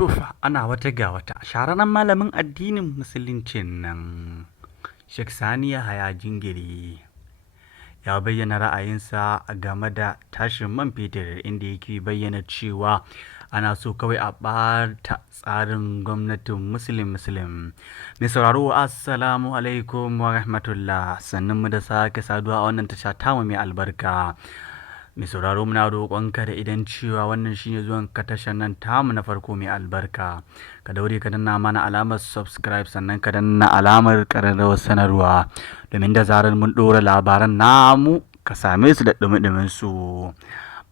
Tofa ana wata ga wata shahararren malamin addinin musuluncin nan Sheikh Sani Yahaya Jingiri ya bayyana ra'ayinsa game da tashin man fetur inda yake bayyana cewa ana so kawai a ɓata tsarin gwamnatin muslim. Mai sauraro assalamu alaikum wa rahmatullah, sannan mu da sake saduwa a wannan tasha tamu mai albarka. Mai sauraro muna roƙonka da idan cewa wannan shine zuwan ka tashar nan tamu na farko mai albarka, ka daure ka danna mana alamar subscribe sannan ka danna alamar ƙararrawar sanarwa domin da zarar mun ɗora labaran namu ka same su da ɗumi su.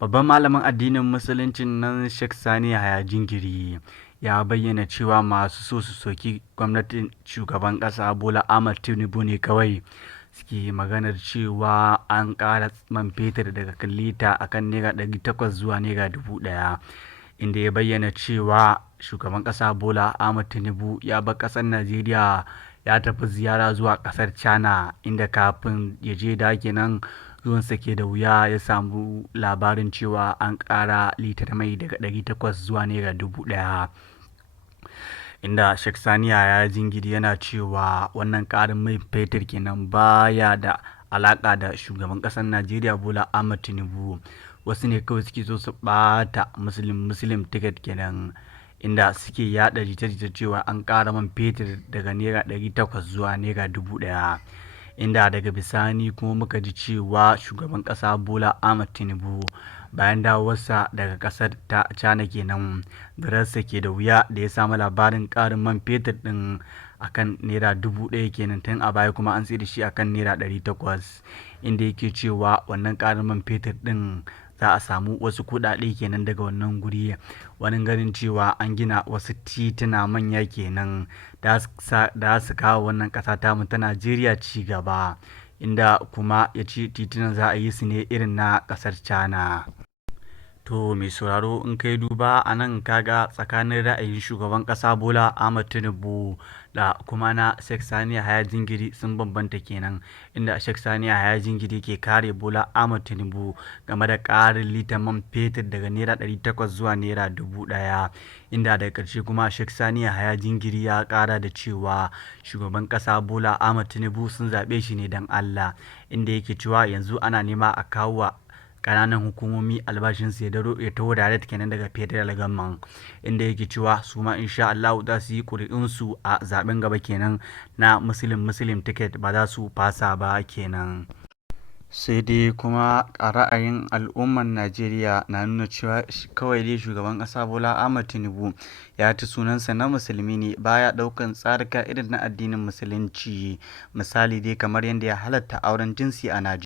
Babban malamin addinin musuluncin nan Sheikh Sani Yahaya Jingiri ya bayyana cewa masu so su soki gwamnatin shugaban ƙasa Bola Ahmed Tinubu ne kawai suke maganar cewa an ƙara man fetur daga kan lita akan naira 800 zuwa naira 1000, inda ya bayyana cewa shugaban ƙasa Bola Ahmed Tinubu ya bar ƙasar Najeriya ya tafi ziyara zuwa ƙasar China, inda kafin ya je da kenan zuwansa ke da wuya ya samu labarin cewa an ƙara litar mai daga 800 zuwa naira 1000. Inda Sheikh Sani Yahaya Jingiri yana cewa wannan ƙarin mai fetur kenan baya da alaƙa da shugaban ƙasar Najeriya Bola Ahmed Tinubu, wasu ne kawai suke so su ɓata muslim ticket kenan, inda suke yaɗa jita-jita cewa an ƙara man fetur daga naira 800 zuwa naira 1000, inda daga bisani kuma muka ji cewa shugaban ƙasa Bola Ahmed Tinubu bayan dawowarsa daga ƙasar ta China kenan gararsa ke da wuya da ya samu labarin ƙarin man fetur ɗin akan naira 1000 kenan, tun a baya kuma an sai da shi akan naira 800, inda yake cewa wannan ƙarin man fetur ɗin za a samu wasu kuɗaɗe kenan daga wannan guri, wani ganin cewa an gina wasu tituna manya kenan da su kawo wannan ƙasa tamu ta Najeriya ci gaba, inda kuma ya ce titunan za a yi su ne irin na ƙasar China. To mai sauraro in kai duba a nan kaga tsakanin ra'ayin shugaban ƙasa Bola Ahmed Tinubu da kuma na Sheikh Sani Yahaya Jingiri sun bambanta kenan, inda Sheikh Sani Yahaya Jingiri ke kare Bola Ahmed Tinubu game da ƙarin litar man fetur daga naira 800 zuwa naira 1000, inda daga ƙarshe kuma Sheikh Sani Yahaya Jingiri ya ƙara da cewa shugaban ƙasa Bola Ahmed Tinubu sun zaɓe shi ne don Allah, inda yake cewa yanzu ana nema a kawo wa ƙananan hukumomi albashinsu ya taho direct kenan daga federal government, inda yake cewa su ma insha Allah za su yi ƙuri'unsu a zaben gaba kenan na muslim ticket, ba za su fasa ba kenan. Sai dai kuma a ra'ayin al'ummar Najeriya na nuna cewa kawai dai shugaban ƙasa Bola Ahmed Tinubu ya ci sunansa na musulmi ne, baya ɗaukan tsarika irin na addinin musulunci, misali dai kamar yadda ya halatta auren jinsi a Najeriya.